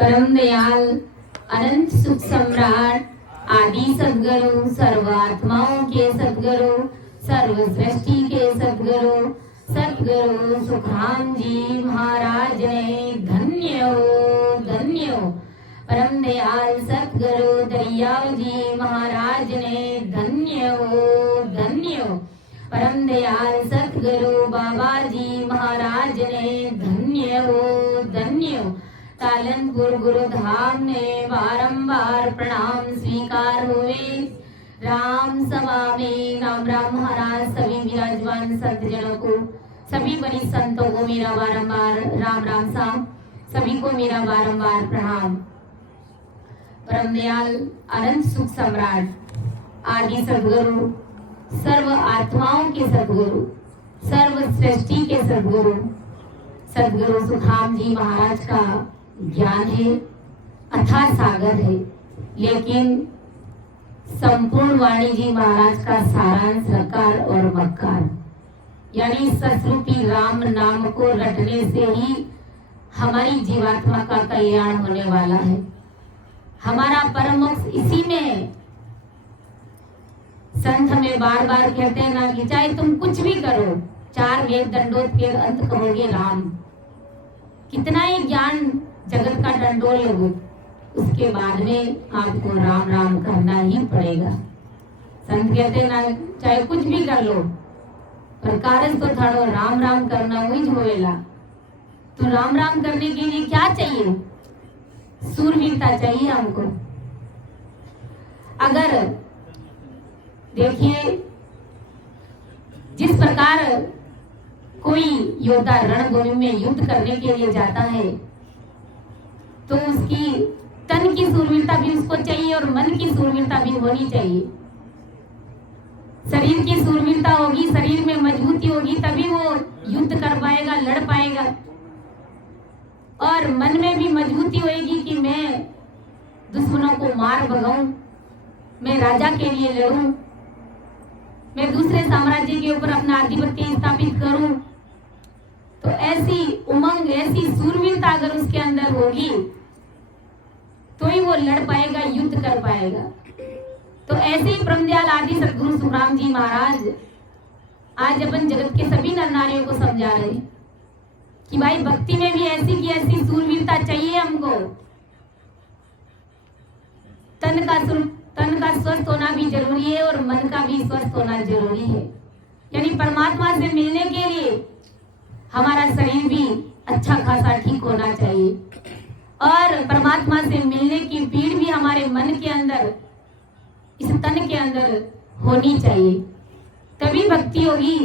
परम दयाल अनंत सुख सम्राट आदि सद्गुरु सर्व आत्माओं के सद्गुरु सर्व सृष्टि के सद्गुरु सद्गुरु सुखराम जी महाराज ने धन्य हो। परम दयाल सद्गुरु दरियाव जी महाराज ने धन्य हो। परम दयाल सद्गुरु बाबा जी महाराज ने धन्य हो। तालनपुर गुरुधाम ने बारंबार प्रणाम स्वीकार हुए। राम सभा में राम राम महाराज सभी विराजमान संतजनों को, सभी बड़ी संतों को मेरा बारंबार राम राम साहब, सभी को मेरा बारंबार प्रणाम। परम दयाल अनंत सुख सम्राट आदि सद्गुरु सर्व आत्माओं के सद्गुरु सर्व सृष्टि के सद्गुरु सद्गुरु सुखराम जी महाराज का ज्ञान है, अथाह सागर है, लेकिन संपूर्ण वाणी जी महाराज का सारांश रकार और मकार, यानी सतरूपी राम नाम को रटने से ही हमारी जीवात्मा का कल्याण होने वाला है। हमारा परम मोक्ष इसी में है। संत हमें बार बार कहते हैं ना कि चाहे तुम कुछ भी करो, 4 वेद दंडोत के अंत कहोगे राम। कितना ही ज्ञान जगत का डंडोल लगो, उसके बाद में आपको राम राम करना ही पड़ेगा। संत कहते ना चाहे कुछ भी कर लो, पर कारज तो थोड़ा राम राम करना हुई होएला। तो राम राम करने के लिए क्या चाहिए? सूरवीरता चाहिए हमको। अगर देखिए जिस प्रकार कोई योद्धा रणभूमि में युद्ध करने के लिए जाता है, तो उसकी तन की सूरवीरता भी उसको चाहिए और मन की सूरवीरता भी होनी चाहिए। शरीर की सूरवीरता होगी, शरीर में मजबूती होगी, तभी वो युद्ध कर पाएगा, लड़ पाएगा। और मन में भी मजबूती होगी कि मैं दुश्मनों को मार भगाऊं, मैं राजा के लिए लड़ूं, मैं दूसरे साम्राज्य के ऊपर अपना आधिपत्य स्थापित करूं। तो ऐसी उमंग, ऐसी सूरवीरता अगर उसके अंदर होगी तो ही वो लड़ पाएगा, युद्ध कर पाएगा। तो ऐसे ही परमदयाल आदि सद्गुरु सुखराम जी महाराज आज अपन जगत के सभी नर नारियों को समझा रहे हैं कि भाई भक्ति में भी ऐसी की ऐसी सूरवीरता चाहिए हमको। तन का स्वस्थ होना भी जरूरी है और मन का भी स्वस्थ होना जरूरी है। यानी परमात्मा से मिलने के लिए हमारा शरीर भी अच्छा खासा ठीक होना चाहिए और परमात्मा से मिलने की पीड़ भी हमारे मन के अंदर, इस तन के अंदर होनी चाहिए, तभी भक्ति होगी।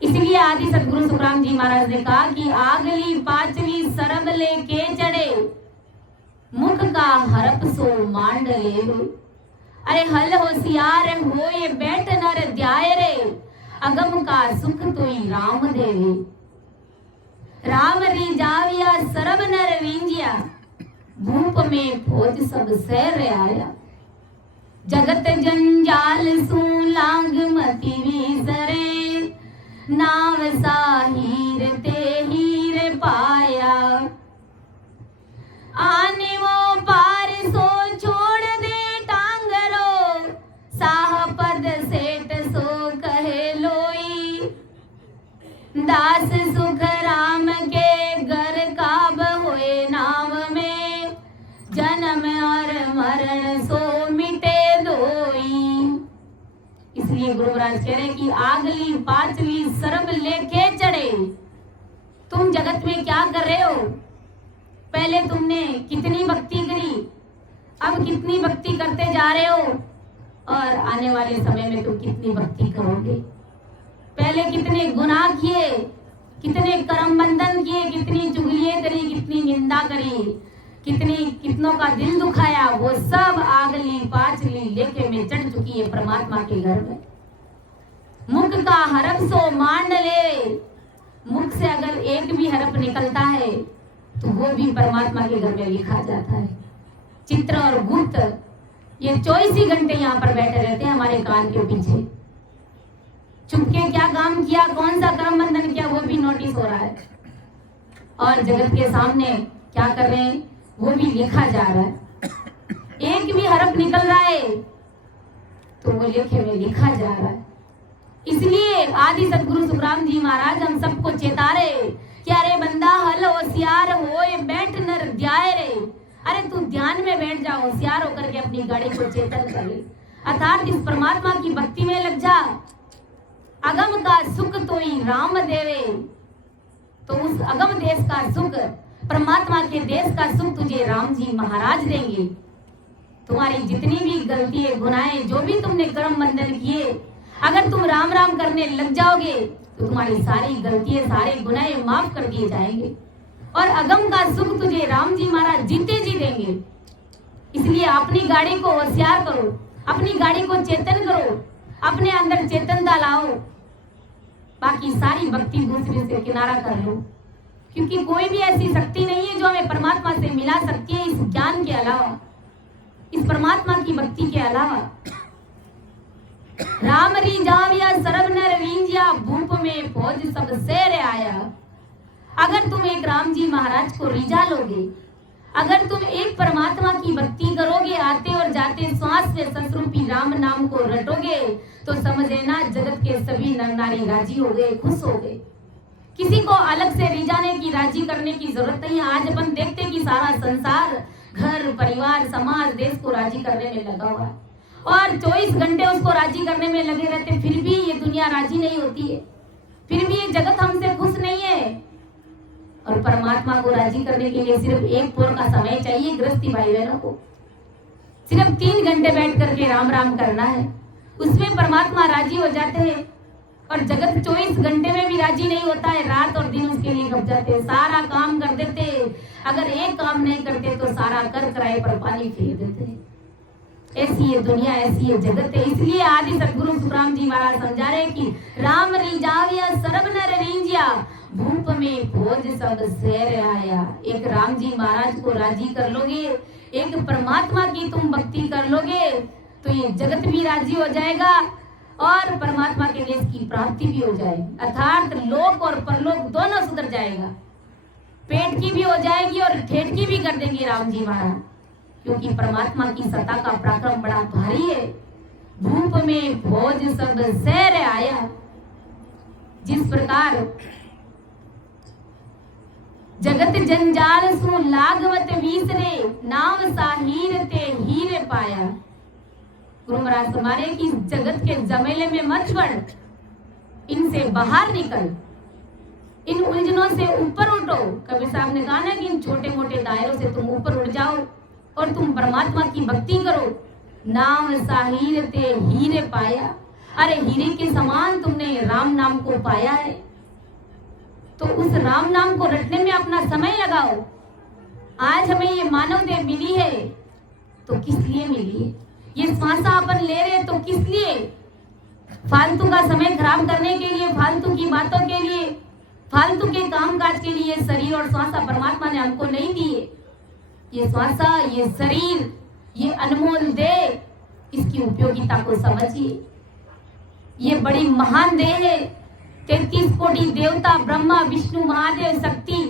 इसलिए आदि सद्गुरु सुखराम जी महाराज ने कहा कि आगली पाचली सरब लेके चढ़े, मुख का हरप सो मांड ले। अरे हल होशियार होए बैठ नर ध्याय रे, अगम का सुख तोई राम देवे। राम री जाविया सरब नर रींजिया, भूप में फौज सब सैर आया। जगत जंजाल सू लांग मति विसरे, नाव साहीर ते हीर पाया। आने वो पार सो छोड़ दे टांगरो, साह पद सेठ सो कहे लोई। दास सुख राम के घर काब होए नाम में, जन्म और मरण सो मिटे दोई। इसलिए गुरु महाराज कह रहे कि आगली पाचली सरब लेके चढ़े। तुम जगत में क्या कर रहे हो? पहले तुमने कितनी भक्ति करी, अब कितनी भक्ति करते जा रहे हो और आने वाले समय में तुम कितनी भक्ति करोगे? पहले कितने गुनाह किए, कितने कर्म बंधन किए, कितनी चुगलियां करी, कितनी निंदा करी, कितनों का दिल दुखाया, वो सब आगली पाचली लेके में चढ़ चुकी है परमात्मा के घर में। मुख का हरप सो मांड ले। मुख से अगर एक भी हरप निकलता है तो वो भी परमात्मा के घर में लिखा जाता है। चित्र और गुप्त ये 24 ही घंटे यहाँ पर बैठे रहते हैं हमारे कान के पीछे। चुपके क्या काम किया, कौन सा कर्म बंधन किया, वो भी नोटिस हो रहा है। और जगत के सामने क्या कर रहे हैं वो भी लिखा जा रहा है। एक भी हरफ निकल रहा है तो वो लेखे में लिखा जा रहा है। इसलिए आदि सदगुरु सुखराम जी महाराज हम सबको चेता रहे कि अरे बंदा हल होशियार होए बैठ नर ध्याय रे। अरे तू ध्यान में बैठ जा, होशियार होकर के अपनी गाड़ी को चेतन कर ले, अर्थात इस परमात्मा की भक्ति में लग जा। अगम का सुख तो ही राम देवे, तो उस अगम देश का सुख, परमात्मा के देश का सुख तुझे राम जी महाराज देंगे। तुम्हारी जितनी भी गलती गुनाहें जो भी तुमने कर्म बंधन किए, अगर तुम राम राम करने लग जाओगे तो तुम्हारी सारी गलतियां सारे गुनाहें माफ कर दिए जाएंगे और अगम का सुख तुझे राम जी महाराज जीते जी देंगे। इसलिए अपनी गाड़ी को होशियार करो, अपनी गाड़ी को चेतन करो, अपने अंदर चेतनता लाओ, बाकी सारी भक्ति दूसरे से किनारा कर लो, क्योंकि कोई भी ऐसी शक्ति नहीं है जो हमें परमात्मा से मिला सकती है इस ज्ञान के अलावा, इस परमात्मा की भक्ति के अलावा। राम री जाविया सरब नर रींजिया भूप में फौज सब शेर आया। अगर तुम एक राम जी महाराज को रिझा लोगे, अगर तुम एक परमात्मा की भक्ति करोगे, आते और जाते श्वास में ससरूपी राम नाम को रटोगे, तो समझ लेना जगत के सभी नर नारी राजी हो गए, खुश हो गए। किसी को अलग से रिझाने की, राजी करने की जरूरत नहीं है। आज अपन देखते कि सारा संसार, घर परिवार समाज देश को राजी करने में लगा हुआ है और 24 घंटे उसको राजी करने में लगे रहते, फिर भी ये दुनिया राजी नहीं होती है, फिर भी ये जगत हमसे खुश नहीं है। और परमात्मा को राजी करने के लिए सिर्फ एक पोर का समय चाहिए। गृहस्थी भाई बहनों को सिर्फ 3 घंटे बैठ करके राम राम करना है, उसमें परमात्मा राजी हो जाते हैं। और जगत 24 घंटे में भी राजी नहीं होता है, रात और दिन उसके लिए खप जाते हैं, सारा काम कर देते, अगर एक काम नहीं करते तो सारा कर कराए पर पानी फेर देते हैं। ऐसी ये दुनिया, ऐसी ये जगत है। इसलिए आदि सदगुरु सुखराम जी महाराज समझा रहे कि राम रिझाविया सरब नर रींजिया भूप में फौज सब शेर आया। एक राम जी महाराज को राजी कर लोगे, एक परमात्मा की तुम भक्ति कर लोगे, तो ये जगत भी राजी हो जाएगा और परमात्मा के देश की प्राप्ति भी हो जाएगी, अर्थात लोक और परलोक दोनों सुधर जाएगा। पेट की भी हो जाएगी और ठेठ की भी कर देंगे राम जी महाराज, क्योंकि परमात्मा की सत्ता का पराक्रम बड़ा भारी है। भूप में फौज सब शेर आया। जिस प्रकार जगत जंजाल सु लागवत विसरे, नाम साहीर ते हीरे पाया। गुरु महाराज हमारे कि जगत के जमेले में मत पड़, इनसे बाहर निकल, इन उलझनों से ऊपर उठो। कबीर साहब ने कहा ना कि इन छोटे मोटे दायरों से तुम ऊपर उठ जाओ और तुम परमात्मा की भक्ति करो। नाम साहीर ते हीरे पाया। अरे हीरे के समान तुमने राम नाम को पाया है, तो उस राम नाम को रटने में अपना समय लगाओ। आज हमें ये मानव देह मिली है तो किस लिए मिली है? ये श्वासा अपन ले रहे तो किस लिए? फालतू का समय खराब करने के लिए, फालतू की बातों के लिए, फालतू के कामकाज के लिए शरीर और श्वासा परमात्मा ने हमको नहीं दिए। ये श्वासा, ये शरीर, ये अनमोल देह, इसकी उपयोगिता को समझिए। ये बड़ी महान देह है। 33 कोटि देवता, ब्रह्मा विष्णु महादेव शक्ति,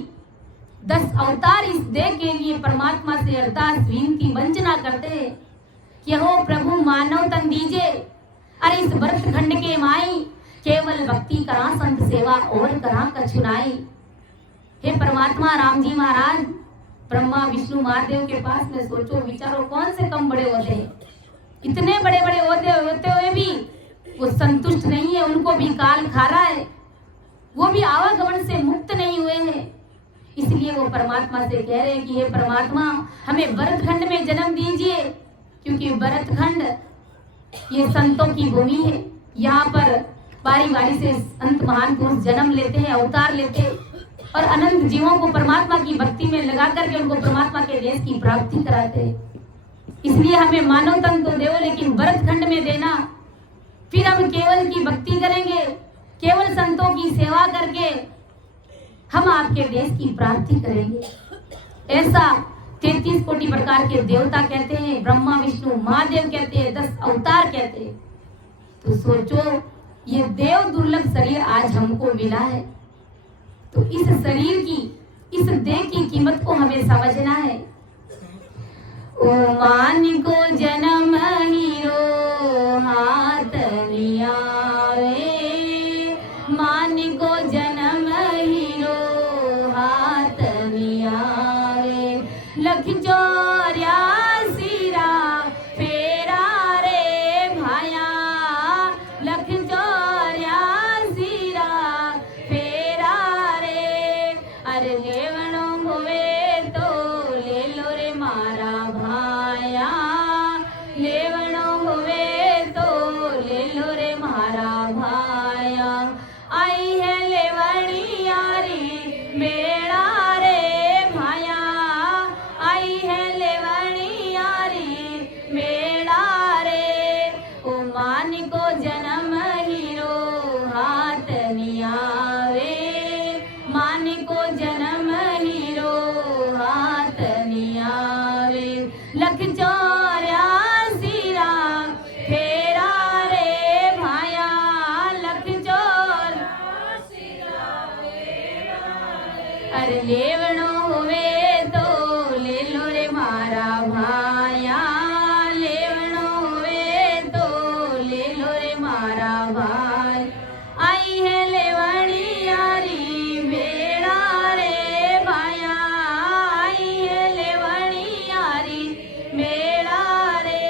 10 अवतार इस देह के लिए परमात्मा से अरदास विनती वंचना करते हैं कि हो प्रभु मानव तन दीजिए। अरे इस भरत खंड के माई केवल भक्ति करा संत सेवा और करा कछुनाई। हे परमात्मा राम जी महाराज ब्रह्मा विष्णु महादेव के पास में सोचो विचारो कौन से कम बड़े होते हैं। इतने बड़े बड़े होते हुए भी वो संतुष्ट नहीं है, उनको भी काल खा रहा है, वो भी आवागमन से मुक्त नहीं हुए हैं। इसलिए वो परमात्मा से कह रहे हैं कि हे परमात्मा हमें भरत खंड में जन्म दीजिए, क्योंकि भरत खंड ये संतों की भूमि है। यहाँ पर बारी बारी से संत महान पुरुष जन्म लेते हैं, अवतार लेते हैं और अनंत जीवों को परमात्मा की भक्ति में लगा करके उनको परमात्मा के देश की प्राप्ति कराते हैं। इसलिए हमें मानव तन तो देव, लेकिन भरत खंड में देना, फिर हम केवल की भक्ति करेंगे, केवल संतों की सेवा करके हम आपके देश की प्राप्ति करेंगे। ऐसा 33 कोटि प्रकार के देवता कहते हैं, ब्रह्मा विष्णु महादेव कहते हैं, 10 अवतार कहते हैं। तो सोचो ये देव दुर्लभ शरीर आज हमको मिला है, तो इस शरीर की, इस देह की कीमत को हमें समझना है। ओ मान को जन्म हीरो हाथ लियावे, मान को जन्म हीरो हाथ लियावे, लख 84 फेरा रे भाया, लख 84 फेरा रे, अरे लेवणो होवे तो ले लो रे मारा भाया, लेवणो होवे तो ले लो रे मारा भाया, आई है लेवणी यारी बेड़ा रे भाया, आई है लेवणी यारी बेड़ा रे, ओ मान को जन्म हीरो हाथ नियावे, मान को जन्म हीरो हाथ नियावे, लख 84 फेरा रे भाया, लख 84 अरे लेवणो होवे तो ले लो रे मारा भाया, लेवणो होवे तो ले लो रे मारा भाई, आई है लेवणी यारी बेड़ा रे भाया, आई है लेवणी यारी बेड़ा रे,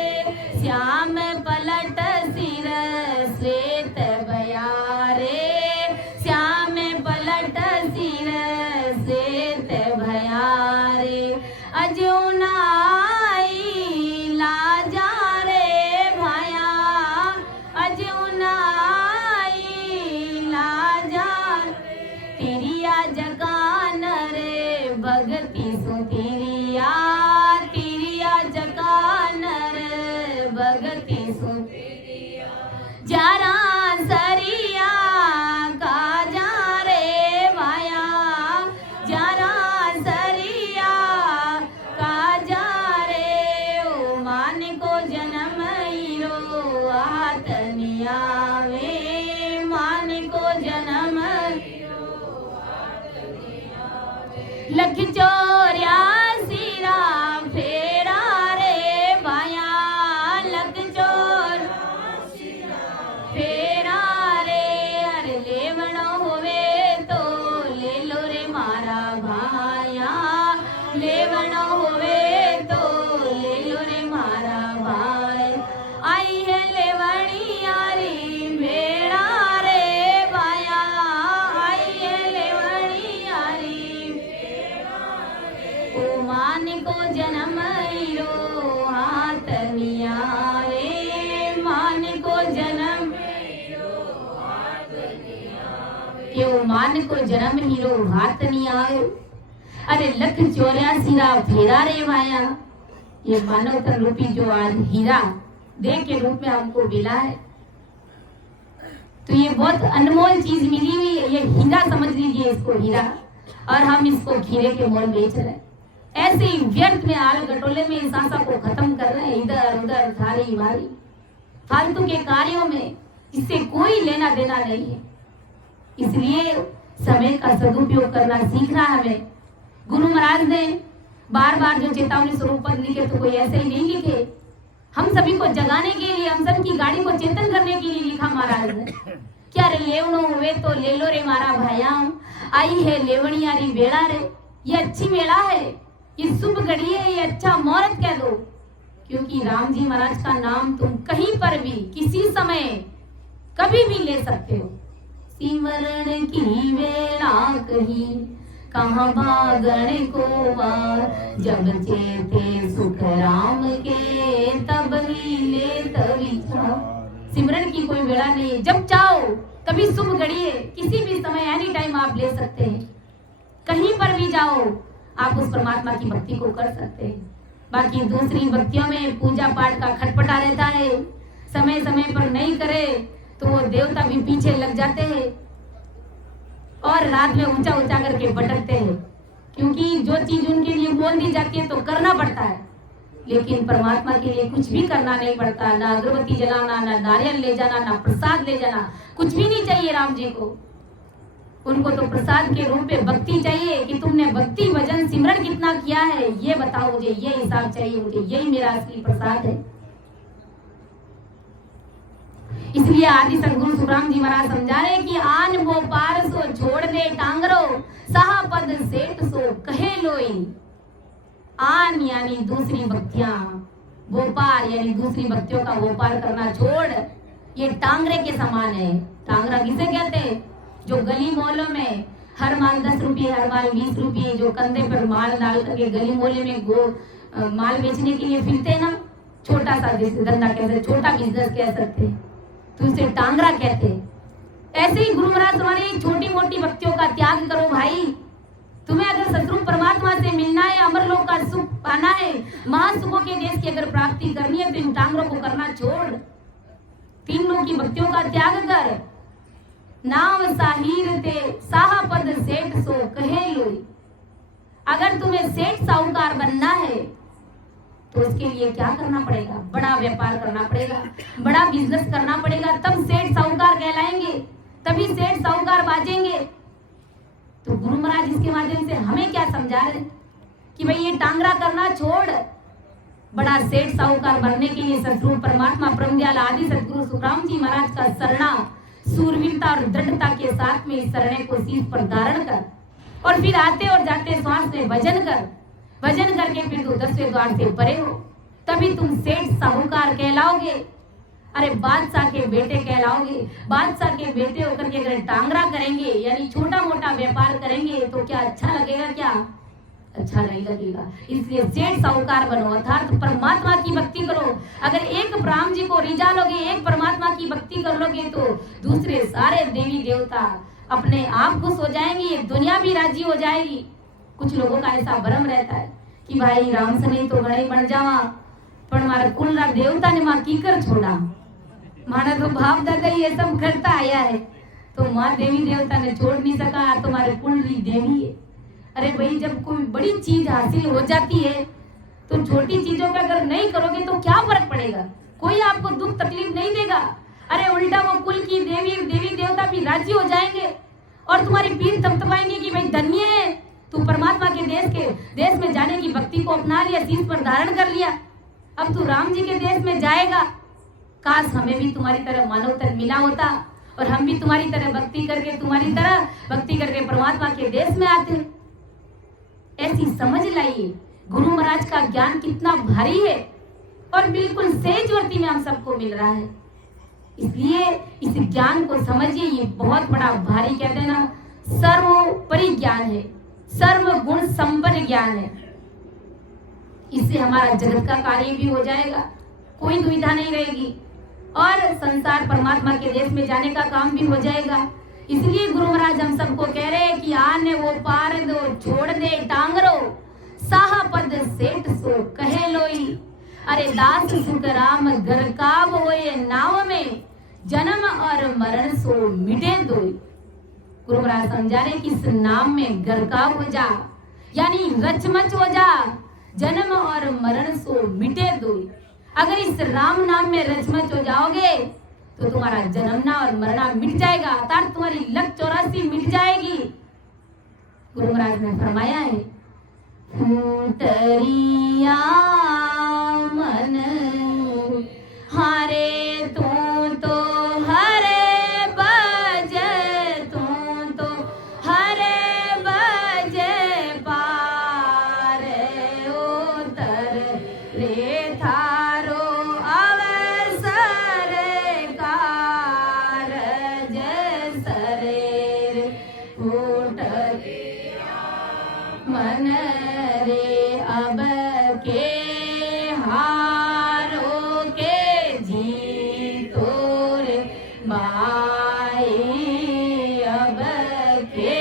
श्याम पलट सिर श्वेत भया रे, श्याम पलट सिर श्वेत भया रे, अजुनाई लाजा रे भाया, अजुनाई लाजा, तिरिया जकान रे भगती सो तिरिया, तिरिया जकान रे भगती सो जरा सरिया काजा रे भाया, जरा सरिया काजा रे, ओ मान को जन्म हीरो हाथ नियावे, मान को जन्म लख 84 फेरा रे भाया, लख 84 फेरा रे, अरे लेवणो होवे तो ले लो रे मारा भाया, लेवणो होवे तो ले लो रे मारा भाई, आई है लेवणी यारी बेड़ा रे भाया, आई है लेवणी यारी, ओ मान को जन्म हीरो हाथ नियावे, मान को जन्म यो मान को जन्म हीरो हाथ नहीं आए, अरे लख 84 फेरा रे भाया, ये मानव तन रूपी जो आज हीरा देह के रूप में हमको मिला है, तो ये बहुत अनमोल चीज मिली हुई है, ये हीरा समझ लीजिए इसको हीरा, और हम इसको खीरे के मोल बेच रहे हैं, ऐसे ही व्यर्थ में आल गटोले में इस आशा को खत्म कर रहे हैं, इधर उधर थारी मारी फालतू के कार्यों में, इससे कोई लेना देना नहीं है। इसलिए समय का सदुपयोग करना सीखना हमें। गुरु महाराज ने बार बार जो चेतावनी स्वरूप पद लिखे तो कोई ऐसे ही नहीं लिखे, हम सभी को जगाने के लिए, हम सब की गाड़ी को चेतन करने के लिए लिखा महाराज ने। क्या रे लेवणो हुए तो ले लो रे मारा भाया, आई है लेवणियारी बेड़ा रे, ये अच्छी बेड़ा है, ये शुभ घड़ी है, ये अच्छा मुहूर्त कह दो, क्योंकि राम जी महाराज का नाम तुम कहीं पर भी किसी समय कभी भी ले सकते हो। सिमरण की वेला कही कहाँ भागण को वार, जब चेते सुख राम के तब ही ले विचार। सिमरन की कोई वेला नहीं है, जब चाहो कभी शुभ घड़ी है, किसी भी समय एनी टाइम आप ले सकते हैं, कहीं पर भी जाओ आप उस परमात्मा की भक्ति को कर सकते हैं। बाकी दूसरी भक्तियों में पूजा पाठ का खटपटा रहता है, समय समय पर नहीं करे तो वो देवता भी पीछे लग जाते हैं और रात में ऊंचा ऊंचा करके भटकते हैं, क्योंकि जो चीज उनके लिए बोल दी जाती है तो करना पड़ता है, लेकिन परमात्मा के लिए कुछ भी करना नहीं पड़ता, ना अगरबत्ती जलाना, ना नारियल ले जाना, ना प्रसाद ले जाना, कुछ भी नहीं चाहिए राम जी को। उनको तो प्रसाद के रूप में भक्ति चाहिए कि तुमने भक्ति भजन सिमरन कितना किया है, ये बताओ मुझे, ये हिसाब चाहिए मुझे, यही मेरा असली प्रसाद है। इसलिए आदि सदगुरु सुखराम जी महाराज समझा रहे कि आन वो पार सो छोड़ दे टांगरो, सहा पद सेठ सो कहे लोई। आन यानी दूसरी भक्तियां, वो पार यानी दूसरी भक्तियों का वो पार करना छोड़। ये टांगरे के समान है। टांगरा किसे कहते हैं? जो गली मोहल्लों में हर माल 10 रुपये, हर माल 20 रुपये, जो कंधे पर माल डाल करके गली मोहल्ले में माल बेचने के लिए फिरते हैं ना, छोटा सा धंधा कहते, छोटा बिजनेस कह सकते, तो उसे टांगरा कहते। ऐसे ही गुरु महाराज तुम्हारी छोटी मोटी भक्तियों का त्याग करो भाई। तुम्हें अगर सतरूप परमात्मा से मिलना है, अमर लोक का सुख पाना है, महासुखों के देश की अगर प्राप्ति करनी है, तो इन टांगरों को करना छोड़, तीनों की भक्तियों का त्याग कर। नाम साहिर ते साहा पद सेठ सो कहे लोई। अगर तुम्हें सेठ साहूकार बनना है तो उसके लिए क्या करना पड़ेगा? बड़ा व्यापार करना पड़ेगा, बड़ा बिजनेस करना पड़ेगा, तब सेठ साहूकार कहलाएंगे, तभी सेठ साहूकार बाजेंगे। तो गुरु महाराज इसके माध्यम से हमें क्या समझा रहे कि भाई ये टांगरा करना छोड़, बड़ा सेठ साहूकार बनने के लिए सतरूप परमात्मा ब्रह्मदयाल आदि सदगुरु सुखराम जी महाराज का शरणा सूरवीरता और दृढ़ता के साथ में इस शरणे को शीश पर धारण कर, और फिर आते और जाते श्वास में भजन कर, भजन करके फिर तू 10वें द्वार से परे हो, तभी तुम सेठ साहूकार कहलाओगे। अरे बादशाह के बेटे कहलाओगे। बादशाह के बेटे होकर के अगर टांगरा करेंगे यानी छोटा मोटा व्यापार करेंगे तो क्या अच्छा लगेगा? क्या अच्छा नहीं लगेगा। इसलिए सेठ साहूकार बनो, अर्थात परमात्मा की भक्ति करो। अगर एक ब्राह्मण जी को रिझा लोगे, एक परमात्मा की भक्ति कर लोगे, तो दूसरे सारे देवी देवता अपने आप खुश हो जाएंगे, ये दुनिया भी राजी हो जाएगी। कुछ लोगों का ऐसा भ्रम रहता है कि भाई राम से नहीं तो गणे बन जावा, पर हमारा कुलरा देवता ने माँ कीकर छोड़ा, माना तो बाप दादा ये सब करता आया है, तो माँ देवी देवता ने छोड़ नहीं सका, तुम्हारे कुल की देवी है। अरे भाई जब कोई बड़ी चीज हासिल हो जाती है तो छोटी चीजों का अगर नहीं करोगे तो क्या फर्क पड़ेगा? कोई आपको दुख तकलीफ नहीं देगा। अरे उल्टा वो कुल की देवी देवता भी राजी हो जाएंगे और तुम्हारी पीठ थपथपाएंगे कि भाई धन्य है तू, परमात्मा के देश में जाने की भक्ति को अपना लिया, शीश पर धारण कर लिया, अब तू राम जी के देश में जाएगा। काश हमें भी तुम्हारी तरह मानव तन मिला होता और हम भी तुम्हारी तरह भक्ति करके परमात्मा के देश में आते। ऐसी समझ लाइए गुरु महाराज का ज्ञान कितना भारी है और बिल्कुल सहजवर्ती में हम सबको मिल रहा है। इसलिए इस ज्ञान को समझिए, ये बहुत बड़ा भारी कहते हैं ना, सर्वोपरि ज्ञान है, सर्व गुण संपन्न ज्ञान है। इससे हमारा जगत का कार्य भी हो जाएगा, कोई दुविधा नहीं रहेगी, और संसार परमात्मा के देश में जाने का काम भी हो जाएगा। इसलिए गुरु महाराज हम सबको कह रहे हैं कि आने वो पार दो छोड़ दे टांगरो, साहा पद सेठ सो कहे लोई। अरे दास सुख राम घर काब होए नाव में, जन्म और मरण सो मिटे दोई। गुरु महाराज समझा रहे कि इस नाम में घर काब हो जा, यानी रचमच हो जा, जन्म और मरण सो मिटे दोई। अगर इस राम नाम में रचमच हो जाओगे तो तुम्हारा जन्मना और मरना मिट जाएगा, अर्थात तुम्हारी लक 84 मिट जाएगी। गुरु महाराज ने फरमाया है, फूटरिया मन हारे तू तो हरे बजे, तू तो हरे बजे पारे उतर रे थारो अवसर कारज सरे फूट मन रे अब के हारो के जीतो रे माई, अब के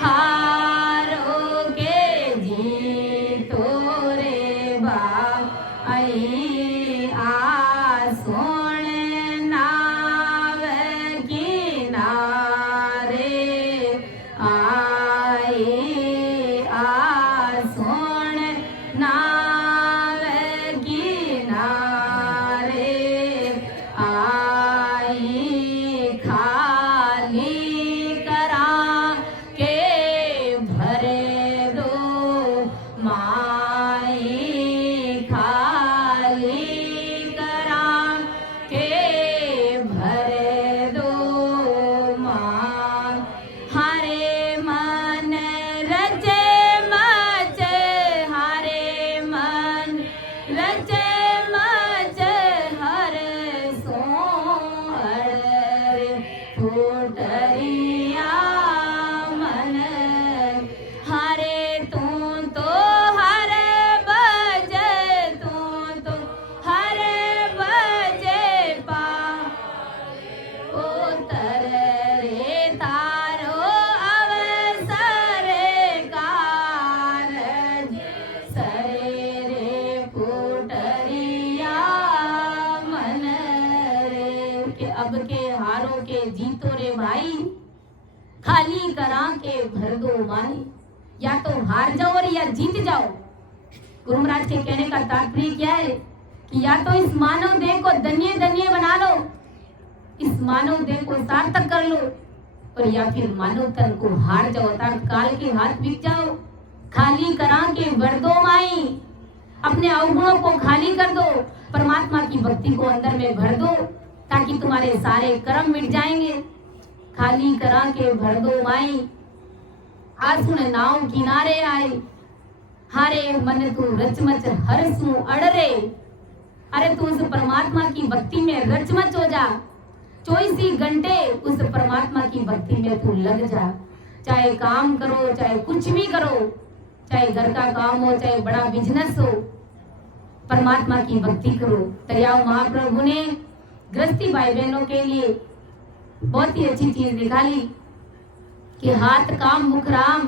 हारो के जीतो रे बाई। आ सोण नाव किनारे आई, आ सोण नाव खाली करा के भर दो माई। या तो हार जाओ और या जीत जाओ। गुरु महाराज के कहने का तात्पर्य क्या है कि या तो इस मानव देह को धन्य धन्य बना लो, इस मानव देह को सार्थक कर लो, और या फिर मानव तन को हार जाओ अर्थात काल के हाथ बिक जाओ। खाली करा के भर दो माई, अपने अवगुणों को खाली कर दो, परमात्मा की भक्ति को अंदर में भर दो, ताकि तुम्हारे सारे कर्म मिट जाएंगे। खाली करा के भर दो माई, आसुन नाव किनारे आए, हारे मन तू रचमच हरसू अड़रे। अरे तू उस परमात्मा की भक्ति में रचमच हो जा, 24 घंटे उस परमात्मा की भक्ति में तू लग जा। चाहे काम करो, चाहे कुछ भी करो, चाहे घर का काम हो, चाहे बड़ा बिजनेस हो, परमात्मा की भक्ति करो। दयाल महाप्रभु ने गृहस्थी भाई बहनों के लिए बहुत ही अच्छी चीज निकाली कि हाथ काम मुख राम,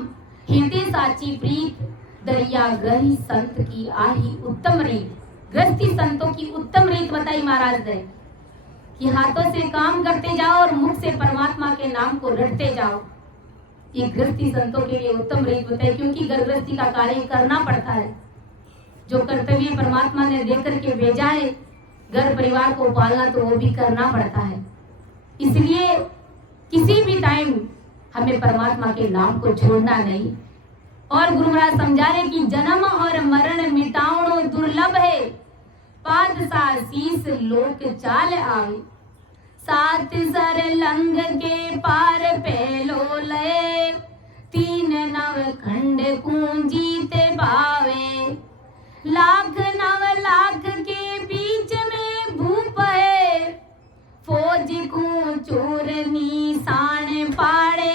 हृदय साची प्रीत, दरिया ग्रही संत की आही उत्तम रीत। गृहस्थी संतों की उत्तम रीत बताई महाराज ने कि हाथों से काम करते जाओ और मुख से परमात्मा के नाम को रटते जाओ। ये गृहस्थी संतों के लिए उत्तम रीत बताई, क्योंकि गृहस्थी का कार्य करना पड़ता है। जो कर्तव्य परमात्मा ने देकर के भेजा है, घर परिवार को पालना, तो वो भी करना पड़ता है। इसलिए किसी भी टाइम हमें परमात्मा के नाम को छोड़ना नहीं। और गुरु महाराज समझा रहे कि जन्म और मरण मिटावणो दुर्लभ है, पाद सा शीस लोक चाल आवे। सात सर लंग के पार पहलो लय, 3 नव खंड कुंजीते पावे। लाख नव लाख के बीच में भूप है, फौज को चोर निशान पाड़े।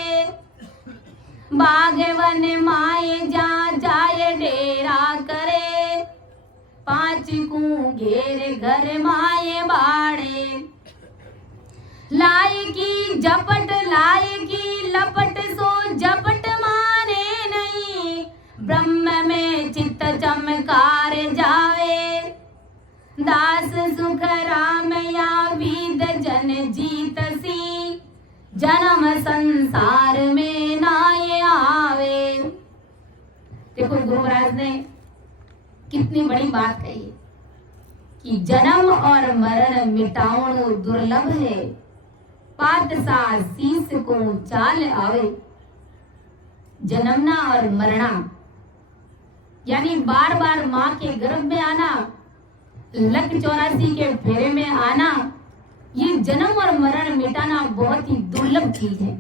बागवन माए जा जाए डेरा करे, 5 को घेर घर माए बाड़े। लाए की जपट लाए की लपट, सो जपट माने नहीं, ब्रह्म में चित्त चमकार जावे। दास सुख राम या विद जन जीत सी, जन्म संसार में नाये आवे। देखो गुरु महाराज ने कितनी बड़ी बात कही कि जन्म और मरण मिटावणो दुर्लभ है, पाद सा शीस को चाल आवे। जन्मना और मरना यानी बार बार माँ के गर्भ में आना, लक 84 के फेरे में आना, ये जन्म और मरण मिटाना बहुत ही दुर्लभ चीज है।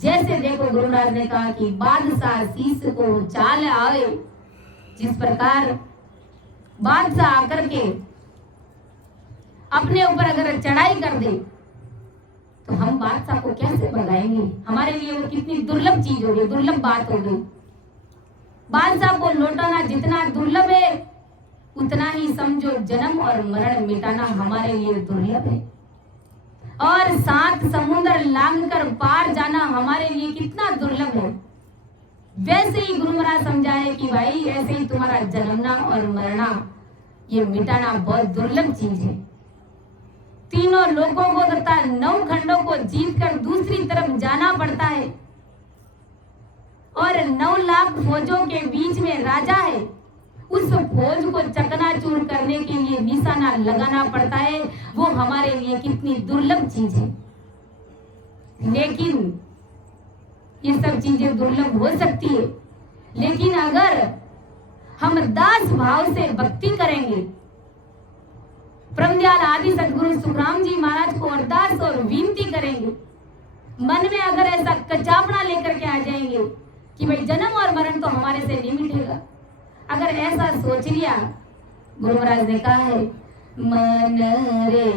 जैसे देखो गुरु महाराज ने कहा कि बादशाह शीस को चाल आवे, जिस प्रकार बादशाह आकर के अपने ऊपर अगर चढ़ाई कर दे तो हम बादशाह को कैसे भगाएंगे? हमारे लिए वो कितनी दुर्लभ चीज होगी, दुर्लभ बात होगी। बादशाह को लौटाना जितना दुर्लभ है, उतना ही समझो जन्म और मरण मिटाना हमारे लिए दुर्लभ है। और 7 समुद्र लांघकर पार जाना हमारे लिए कितना दुर्लभ है। वैसे ही गुरु महाराज समझाए कि भाई ऐसे ही तुम्हारा जन्मना और मरना, ये मिटाना बहुत दुर्लभ चीज है। तीनों लोगों को तथा 9 खंडों को जीतकर दूसरी तरफ जाना पड़ता है, और 9 लाख फौजों के बीच में राजा है। उस फौज को चकनाचूर करने के लिए निशाना लगाना पड़ता है। वो हमारे लिए कितनी दुर्लभ चीज है। लेकिन ये सब चीजें दुर्लभ हो सकती है, लेकिन अगर हम दास भाव से भक्ति करेंगे, ब्रह्मदयाल आदि सदगुरु सुखराम जी महाराज को अरदास और विनती करेंगे, मन में अगर ऐसा कचापना लेकर के आ जाएंगे कि भाई जन्म और मरण तो हमारे से नहीं मिटेगा, अगर ऐसा सोच लिया, गुरु महाराज ने कहा है मन रे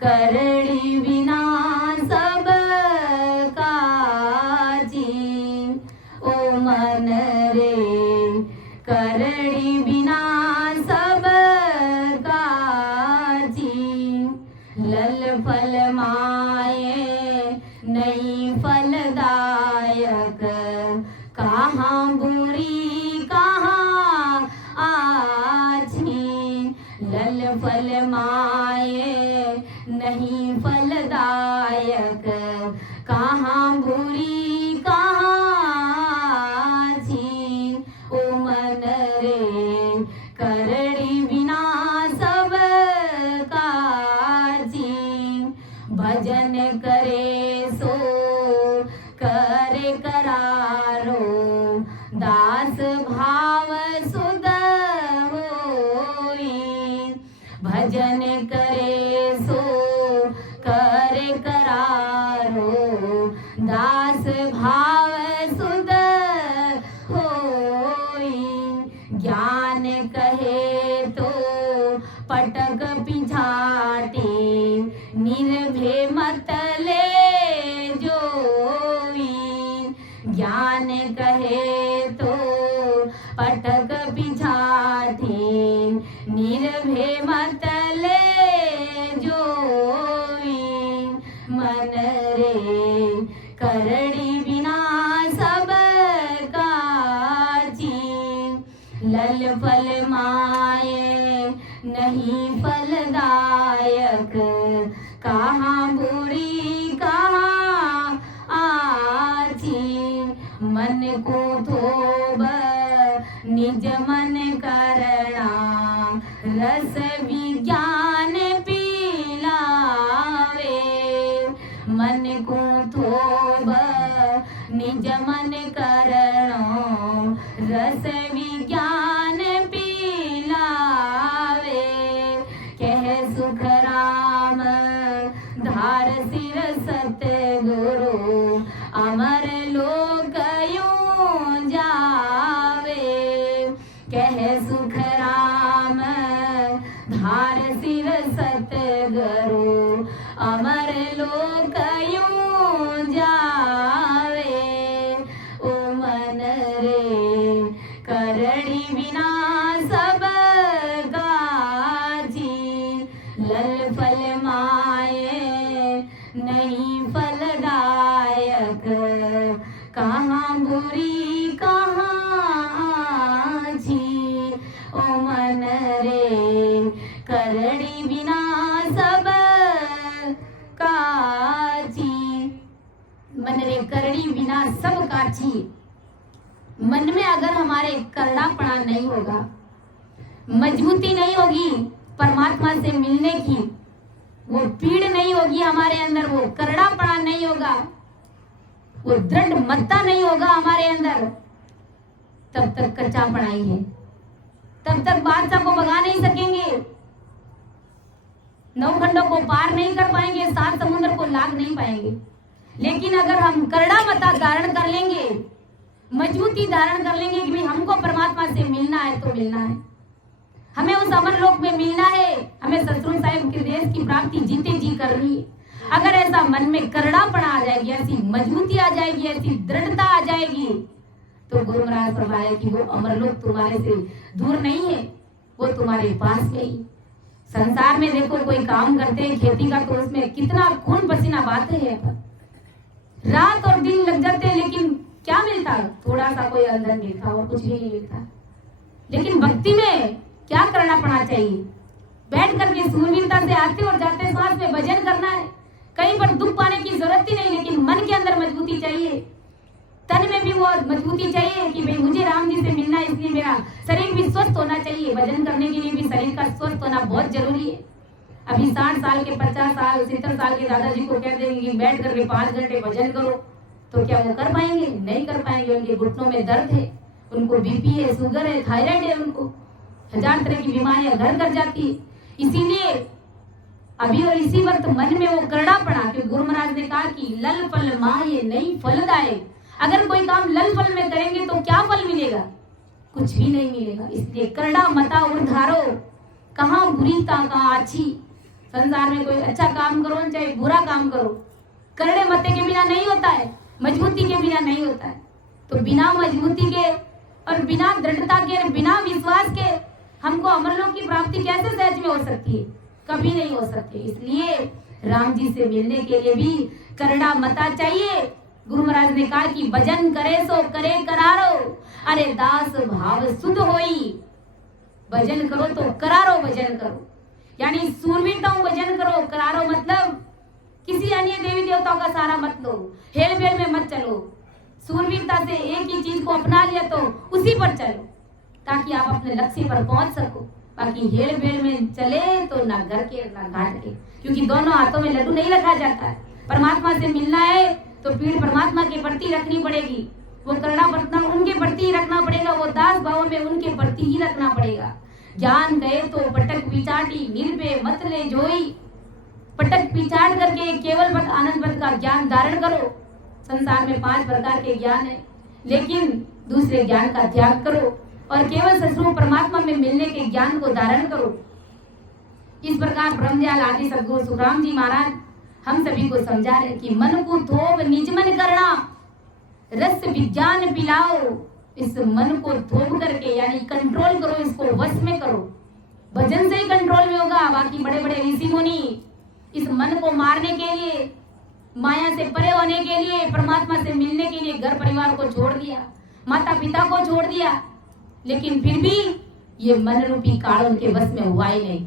करड़ी बिना सब काजी, ओ मन रे करड़ी बिना सब काजी। लल फल माए नहीं फलदायक, कहाँ बुरी कहाँ आछी। लल फल माए नहीं फलदायक, कहाँ रे करड़ी बिना सब काजी, भजन करे सो करे करारो, दास भाव सुध होई, भजन करे सो करे करारो, दास भाव सुध होई, ज्ञान कहे तो पटक पिछाटे, निर्भय मत ले जोई, ज्ञान कहे तो पटक पिछाटे, निर्भय मत ले जोई, मन रे करड़ी बिना सब काजी, लल फल माये नहीं फलदायक, कहाँ बुरी कहाँ आची, मन को थोब निज मन करना, रस विज्ञान पिलावे, मन को थोब निज मन करना, रस विज्ञान पिलावे, कह सुख राम धार सिर सतगुरु, अमर लोक यूं जावे, कह सुख राम धार सिर सतगुरु, अमर लोक यूं जावे, ओ मन रे करड़ी बिना सब गाजी, लल फल माये नहीं फलदायक, कहाँ बुरी कहाँ आजी, ओ मन रे करड़ी बिना सब काची, मन रे करड़ी बिना सब काची। मन में अगर हमारे करड़ापना नहीं होगा, मजबूती नहीं होगी परमात्मा से मिलने की, वो पीड़ नहीं होगी हमारे अंदर, वो करड़ापना नहीं होगा, वो दृढ़ मत्ता नहीं होगा हमारे अंदर, तब तक कच्चापना ही है, तब तक बादशाह को भगा नहीं सकेंगे, नौ खंडों को पार नहीं कर पाएंगे, 7 समुद्र को लाग नहीं पाएंगे। लेकिन अगर हम करड़ा मता धारण कर लेंगे, मजबूती धारण कर लेंगे कि भाई हमको परमात्मा से मिलना है तो मिलना है, हमें उस अमर लोक में मिलना है, हमें सतगुरु साहिब के देश की प्राप्ति जीते जी करनी है। अगर ऐसा मन में करड़ापना आ जाएगी, ऐसी मजबूती आ जाएगी, ऐसी दृढ़ता आ जाएगी, तो गुरु महाराज फरमाए कि वो अमर लोक तुम्हारे से दूर नहीं है, वो तुम्हारे पास में ही। संसार में देखो कोई काम करते हैं खेती का, तो उसमें कितना खून पसीना बहाते हैं, रात और दिन लग जाते हैं, लेकिन क्या मिलता? थोड़ा सा कोई अंदर मिलता और कुछ भी नहीं मिलता। लेकिन भक्ति में क्या करना पड़ना चाहिए? बैठ करके सूरवीरता से आते और जाते सांस में भजन करना है। कहीं पर दुख पाने की जरूरत ही नहीं, लेकिन मन के अंदर मजबूती चाहिए, तन में भी वो मजबूती चाहिए कि भाई मुझे राम जी से मिलना है, इसलिए मेरा शरीर भी स्वस्थ होना चाहिए। भजन करने के लिए भी शरीर का स्वस्थ होना बहुत जरूरी है। अभी 60 साल के 50 साल 70 साल के दादाजी को कह देंगे कि बैठ करके 5 घंटे भजन करो, तो क्या वो कर पाएंगे? नहीं कर पाएंगे। उनके घुटनों में दर्द है, उनको बीपी है, शुगर है, थायराइड है, उनको 1000 तरह की बीमारियां घर कर जाती है। इसीलिए अभी और इसी वक्त मन में वो करड़ा पड़ा कि गुरु महाराज ने कहा कि लल फल माये नहीं फलदायक। अगर कोई काम लल फल में करेंगे तो क्या फल मिलेगा? कुछ भी नहीं मिलेगा। इसलिए करड़ा मता उधारो, कहाँ बुरी ता कहाँ अच्छी। संसार में कोई अच्छा काम करो चाहे बुरा काम करो, करड़े मते के बिना नहीं होता है, मजबूती के बिना नहीं होता है। तो बिना मजबूती के और बिना दृढ़ता के और बिना विश्वास के हमको अमरलोक की प्राप्ति कैसे सहज में हो सकती है? कभी नहीं हो सकती। इसलिए राम जी से मिलने के लिए भी करड़ा मता चाहिए। गुरु महाराज ने कहा कि भजन करे सो करे करारो, अरे दास भाव शुद्ध होई। भजन करो तो करारो भजन करो, यानी सूरवीरताओं भजन करो। करारो मतलब किसी अन्य देवी देवताओं का सहारा मत लो, हेल बेल में मत चलो। सूरवीरता से एक ही चीज को अपना लिया तो उसी पर चलो, ताकि आप अपने लक्ष्य पर पहुंच सको। बाकी हेड़ बेड़ में चले तो ना घर के ना घाट के, क्योंकि दोनों हाथों में लड्डू नहीं रखा जाता है। परमात्मा से मिलना है तो पीड़ परमात्मा के प्रति रखनी पड़ेगी, वो करना बर्तन उनके प्रति ही रखना पड़ेगा, वो दास भाव में उनके प्रति ही रखना पड़ेगा। ज्ञान गए तो पटक पिचाटी निर्भय मत ले जोई, पटक पिचाट करके केवल पद आनंद पद का ज्ञान धारण करो। संसार में 5 प्रकार के ज्ञान है, लेकिन दूसरे ज्ञान का त्याग करो और केवल ससुर परमात्मा में मिलने के ज्ञान को धारण करो। इस प्रकार ब्रह्मदयाल आदि सद्गुरु सुखराम जी महाराज हम सभी को समझा रहे कि मन को थोप निज मन करना, रस विज्ञान पिलाओ। इस मन को थोप करके यानी कंट्रोल करो, इसको वश में करो। भजन से ही कंट्रोल में होगा। बाकी बड़े बड़े ऋषि मुनि इस मन को मारने के लिए, माया से परे होने के लिए, परमात्मा से मिलने के लिए घर परिवार को छोड़ दिया, माता पिता को छोड़ दिया, लेकिन फिर भी ये मन रूपी काल उनके बस में हुआ ही नहीं।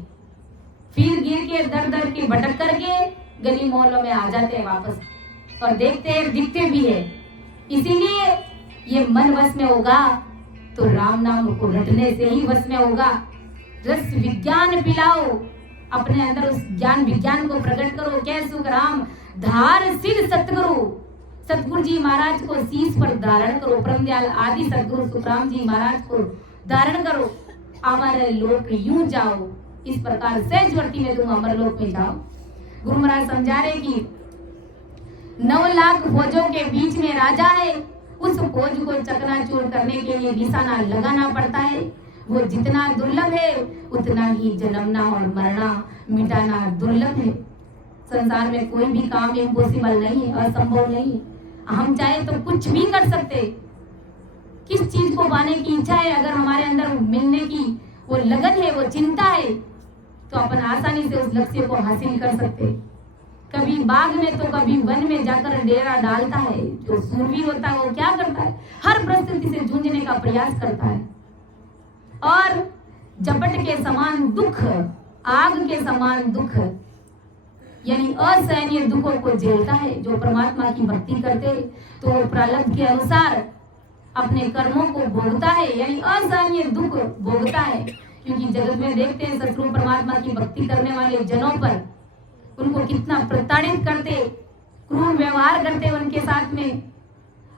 फिर गिर के दर दर के भटक करके गली मोहल्लों में आ जाते हैं वापस, और देखते हैं दिखते भी है। इसीलिए ये मन वश में होगा तो राम नाम को रटने से ही वश में होगा। रस विज्ञान पिलाओ, अपने अंदर उस ज्ञान विज्ञान को प्रकट करो। क्या सुख राम धार सिर सतगुरु, सतगुरु जी महाराज को शीश पर धारण करो। ब्रह्मदयाल आदि सतगुरु सुखराम जी महाराज को धारण करो। अमर लोक यूं जाओ, इस प्रकार सहजवर्ती में तुम अमर लोक में जाओ। गुरु महाराज समझा रहे कि 9 लाख फौजों के बीच में राजा है, उस फौज को चकनाचूर करने के लिए निशाना लगाना पड़ता है। वो जितना दुर्लभ है उतना ही जन्मना और मरना मिटाना दुर्लभ है। संसार में कोई भी काम इम्पॉसिबल नहीं है, असंभव नहीं है। हम चाहे तो कुछ भी कर सकते। किस चीज को पाने की इच्छा है, अगर हमारे अंदर मिलने की वो लगन है, वो चिंता है, तो अपन आसानी से उस लक्ष्य को हासिल कर सकते। कभी बाग में तो कभी वन में जाकर डेरा डालता है। जो सूरवीर होता है वो क्या करता है, हर परिस्थिति से जूझने का प्रयास करता है और झपट के समान दुख, आग के समान दुख यानी असहनीय दुखों को झेलता है। जो परमात्मा की भक्ति करते तो वो प्रारब्ध के अनुसार अपने कर्मों को भोगता है, यानी असहनीय दुख भोगता है। क्योंकि जगत में देखते हैं सतगुरु परमात्मा की भक्ति करने वाले जनों पर उनको कितना प्रताड़ित करते, क्रूर व्यवहार करते उनके साथ में,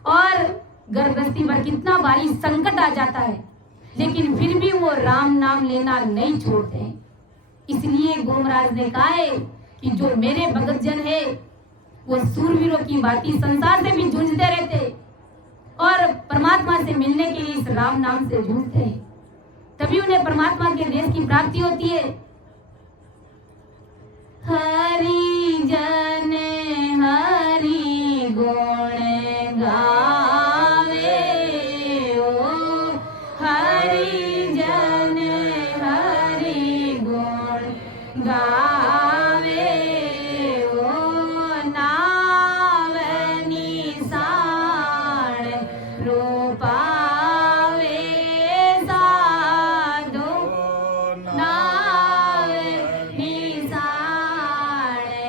और गर्भगृहस्थी पर कितना भारी संकट आ जाता है, लेकिन फिर भी वो राम नाम लेना नहीं छोड़ते। इसलिए गुरु महाराज ने कहा है कि जो मेरे भगत जन है वो सूरवीरों की भांति संसार से भी जूझते रहते और परमात्मा से मिलने के लिए इस राम नाम से जूझते हैं, तभी उन्हें परमात्मा के देश की प्राप्ति होती है। हरि जन हरि गुण गावे, ओ हरि जन हरि गुण गावे, ओ नाव निशान रूपावे साधु, नाव निशान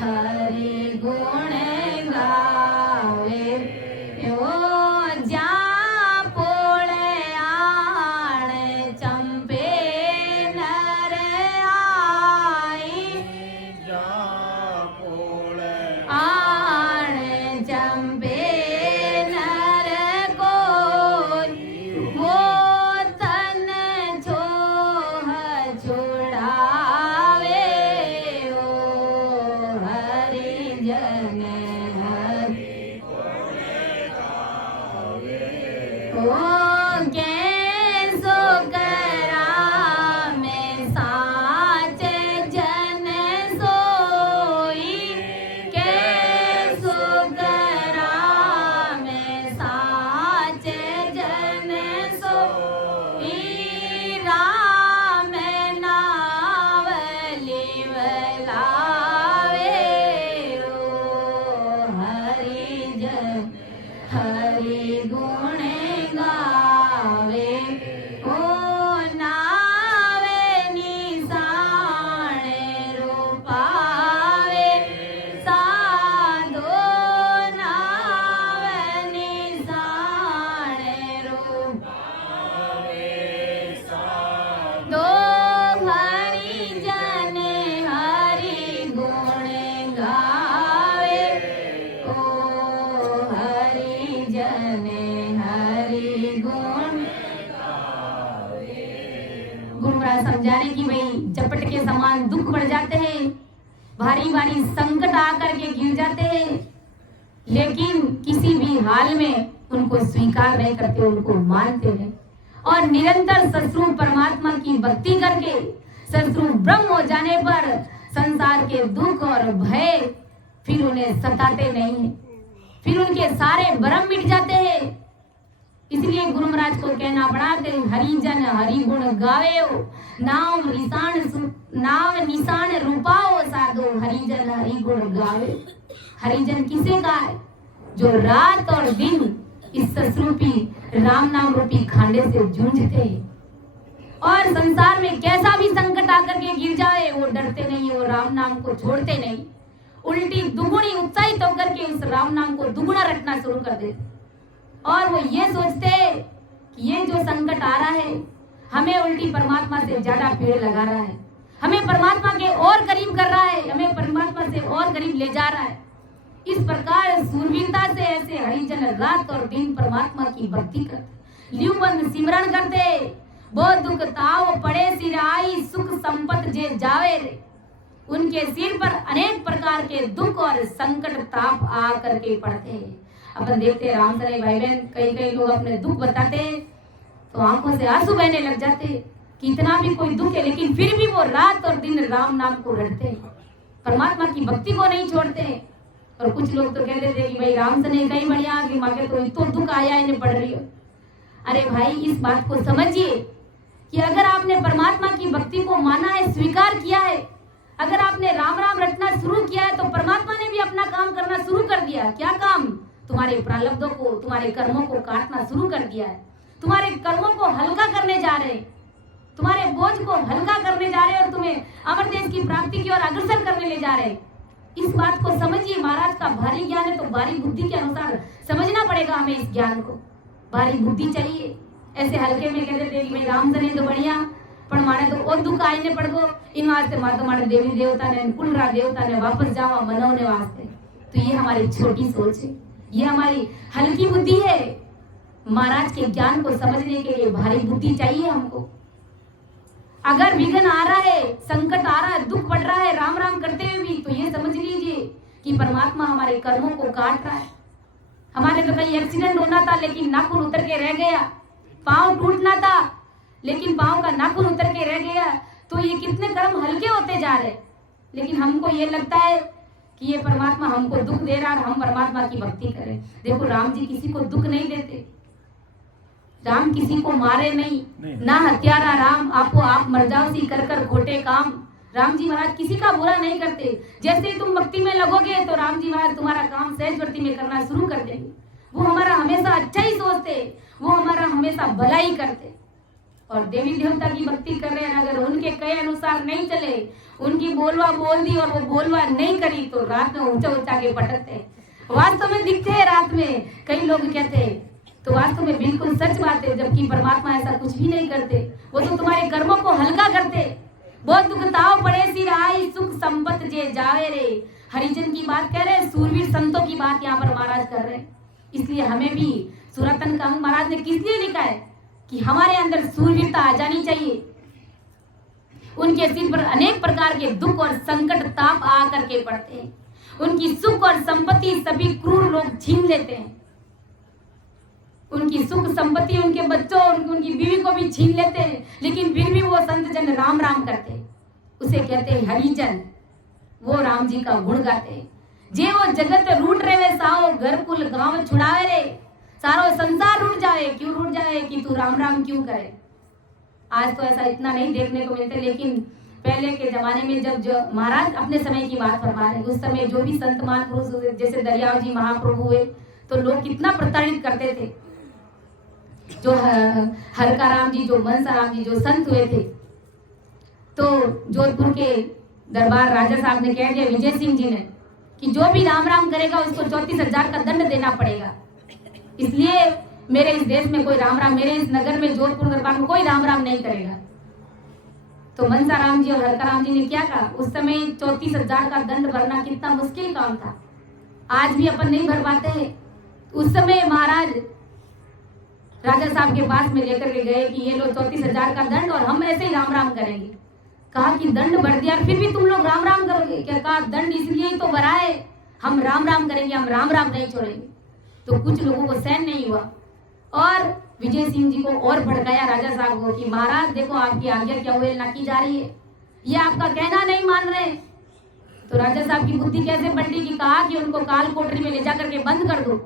हरि गुण गावे ओ जा पोळ आण चंपे नर आई जा पोळ आण चंपे नर कोई वो तन छोह छुड़ावे ओ हरि जन हरि ओ कैसो करा में साच जन सोई कैसो करा में साच जन सोई राम नावली वलावे ओ हरि जन हरि गुण गावे ओ नावे निशान रूपावे साधो नावे निशान रूपावे दो हरि जन हरि गुण गावे ओ हरि जन हरि गुण गुरु महाराज समझाने की भाई झपट के समान दुख बढ़ जाते हैं, भारी भारी संकट आकर के गिर जाते हैं, लेकिन किसी भी हाल में उनको स्वीकार नहीं करते, उनको मानते हैं और निरंतर सतगुरु परमात्मा की भक्ति करके सतगुरु ब्रह्म हो जाने पर संसार के दुख और भय फिर उन्हें सताते नहीं है, फिर उनके सारे भ्रम मिट जाते हैं। इसलिए गुरु महाराज को कहना पड़ा कि हरिजन हरि गुण गावेओ नाम निशान रूपाओ साधो हरिजन हरि गुण गावे। हरिजन किसे कहा है? जो रात और दिन इस ससरूपी राम नाम रूपी खांडे से जूझते हैं और संसार में कैसा भी संकट आकर के गिर जाए वो डरते नहीं, वो राम नाम को छोड़ते नहीं, उल्टी दुगुनी उत्साहित होकर के उस राम नाम को दुगुना रटना शुरू कर देते और वो ये सोचते कि ये जो संकट आ रहा है हमें उल्टी परमात्मा से ज्यादा पेड़ लगा रहा है, हमें परमात्मा के और करीब कर रहा है, हमें परमात्मा से और करीब ले जा रहा है। इस प्रकार सूरवीरता से ऐसे हरिजन रात और दिन परमात्मा की भक्ति करते, ल्यूबंद सिमरण करते, बहुत दुख ताव पड़े सिर आई सुख संपत जे जावे रे। उनके सिर पर अनेक प्रकार के दुख और संकट ताप आ करके पड़ते हैं। अपन देखते राम सरे भाई बहन, कई लोग अपने दुख बताते तो आंखों से आंसू बहने लग जाते कि इतना भी कोई दुख है लेकिन फिर भी वो रात और दिन राम नाम को रटते, परमात्मा की भक्ति को नहीं छोड़ते। और कुछ लोग तो कहते थे कि भाई राम सने कहीं बढ़िया कि मांगे तो इतो दुख आया इन्हें पड़ रही हो। अरे भाई इस बात को समझिए कि अगर आपने परमात्मा की भक्ति को माना है, स्वीकार किया है, अगर आपने राम राम रटना शुरू किया है तो परमात्मा ने भी अपना काम करना शुरू कर दिया। क्या काम? तुम्हारे प्रारब्धों को, तुम्हारे कर्मों को काटना शुरू कर दिया है, तुम्हारे कर्मों को हल्का करने जा रहे हैं, तुम्हारे बोझ को हल्का करने जा रहे हैं और तुम्हें अमर देश की प्राप्ति की ओर अग्रसर करने ले जा रहे हैं। इस बात को समझिए। महाराज का भारी ज्ञान है तो भारी बुद्धि के अनुसार समझना पड़ेगा हमें इस ज्ञान को, भारी बुद्धि चाहिए। ऐसे हल्के में कहते थे कि भाई राम सने तो बढ़िया पण माने तो और दुख आईने पड़ गो, इन वास्ते मातो माने देवी देवता ने कुलरा देवता ने वापस जावा मनोने वास्ते। तो ये हमारी छोटी सोच है, ये हमारी हल्की बुद्धि है। महाराज के ज्ञान को समझने के लिए भारी बुद्धि चाहिए हमको। अगर विघ्न आ रहा है, संकट आ रहा है, दुख पड़ रहा है राम राम करते हुए भी, तो ये समझ लीजिए कि परमात्मा हमारे कर्मों को काट रहा है। हमारे तो कहीं एक्सीडेंट होना था लेकिन नाखून उतर के रह गया, पांव टूटना था लेकिन पांव का नाखून उतर के रह गया। तो ये कितने कर्म हल्के होते जा रहे, लेकिन हमको ये लगता है कि ये परमात्मा हमको दुख दे रहा है, हम परमात्मा की भक्ति करें। देखो राम जी किसी को दुख नहीं देते, राम किसी को मारे नहीं, ना हत्यारा राम, आपको आप मर जाओ सी कर कर खोटे काम। राम जी महाराज किसी का बुरा नहीं करते। जैसे ही तुम भक्ति में लगोगे तो राम जी महाराज तुम्हारा काम सहज भक्ति में करना शुरू कर देंगे। वो हमारा हमेशा अच्छा ही सोचते, वो हमारा हमेशा भला ही करते। और देवी देवता की भक्ति कर रहे हैं, अगर उनके कहे अनुसार नहीं चले, उनकी बोलवा बोल दी और वो बोलवा नहीं करी तो रात में ऊंचा ऊंचा के पटकते, वास्तव में दिखते हैं रात में, कई लोग कहते हैं, तो वास्तव में बिल्कुल सच बात है। जबकि परमात्मा ऐसा कुछ भी नहीं करते, वो तो तुम्हारे कर्मों को हल्का करते। बहुत दुख ताव पड़े सिर आई, सुख संपत जे जाए रे। हरिजन की बात कह रहे हैं, सूरवीर संतों की बात यहाँ पर महाराज कर रहे हैं। इसलिए हमें भी सुरतन का अंग महाराज ने किस लिए लिखा है कि हमारे अंदर सूरवीरता आ जानी चाहिए। उनके सिर पर अनेक प्रकार के दुख और संकट ताप आ करके पड़ते हैं, उनकी सुख और संपत्ति सभी क्रूर लोग छीन लेते हैं, उनकी सुख संपत्ति उनके बच्चों उनकी बीवी को भी छीन लेते हैं, लेकिन फिर भी वो संत जन राम राम करते, उसे कहते हैं हरिजन। वो राम जी का गुण गाते, जे वो जगत रूट रहे साओ, घर कुल गांव छुड़ावे रे। सारो संसार रूट जाए, क्यों रूट जाए कि तू राम राम क्यों करे। आज तो ऐसा इतना नहीं देखने को मिलते, लेकिन पहले के जमाने में जब जो महाराज अपने समय की बात फरमा रहे, उस समय जो भी संत महापुरुष हुए, जैसे दरियाव जी महाप्रभु हुए, तो लोग कितना प्रताड़ित करते थे। जो हरकाराम जी, जो मनसाराम जी, जो संत हुए थे, तो जोधपुर के दरबार राजा साहब ने कह दिया विजय सिंह जी ने कि जो भी राम राम करेगा उसको 34,000 का दंड देना पड़ेगा। इसलिए मेरे इस देश में कोई राम राम, मेरे इस नगर में जोधपुर दरबार में कोई राम राम नहीं करेगा। तो मनसाराम जी और हरकाराम जी ने क्या कहा, उस समय 34,000 का दंड भरना कितना मुश्किल काम था, आज भी अपन नहीं भर पाते हैं। उस समय महाराज राजा साहब के पास में लेकर के गए कि ये लो 34,000 का दंड और हम ऐसे ही राम राम करेंगे। कहा कि दंड भर दिया फिर भी तुम लोग राम राम करोगे क्या। कहा दंड इसलिए ही तो भरा है, हम राम राम करेंगे, हम राम राम नहीं छोड़ेंगे। तो कुछ लोगों को सहन नहीं हुआ और विजय सिंह जी को और भड़काया राजा साहब को कि महाराज देखो आपकी आज्ञा क्या अवहेलना की जा रही है, ये आपका कहना नहीं मान रहे। तो राजा साहब की बुद्धि कैसे पलटी कि कहा कि उनको काल कोठरी में ले जाकर के बंद कर दो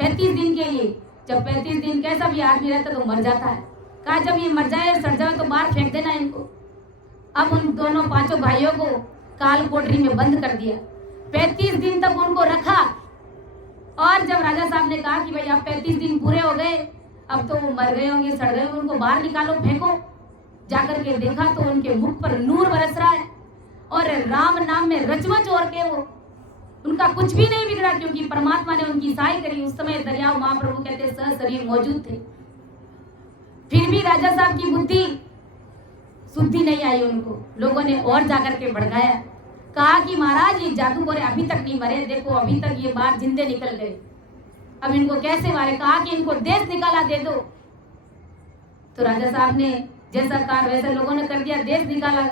35 दिन के लिए। जब 35 दिन कैसा भी आदमी रहता तो मर जाता है। कहा जब ये मर जाए सड़ जाए तो बाहर फेंक देना इनको। अब उन दोनों 5 भाइयों को काल कोठरी में बंद कर दिया, 35 दिन तक उनको रखा। और जब राजा साहब ने कहा कि भाई अब 35 दिन पूरे हो गए, अब तो वो मर गए होंगे, सड़ गए होंगे, उनको बाहर निकालो, फेंको। जाकर के देखा तो उनके मुख पर नूर बरस रहा है और राम नाम में रचमच और के वो उनका कुछ भी नहीं बिगड़ा, क्योंकि परमात्मा ने उनकी सहाय करी। उस समय दरियाव महाप्रभु कहते सह शरीर मौजूद थे। फिर भी राजा साहब की बुद्धि शुद्धि नहीं आई, उनको लोगों ने और जाकर के भड़काया। कहा कि महाराज ये जादूगर अभी तक नहीं मरे, देखो अभी तक ये बाहर जिंदे निकल गए, अब इनको कैसे मारे। कहा कि इनको देश निकाला दे दो। तो राजा साहब ने जैसा कहा वैसा लोगों ने कर दिया, देश निकाला।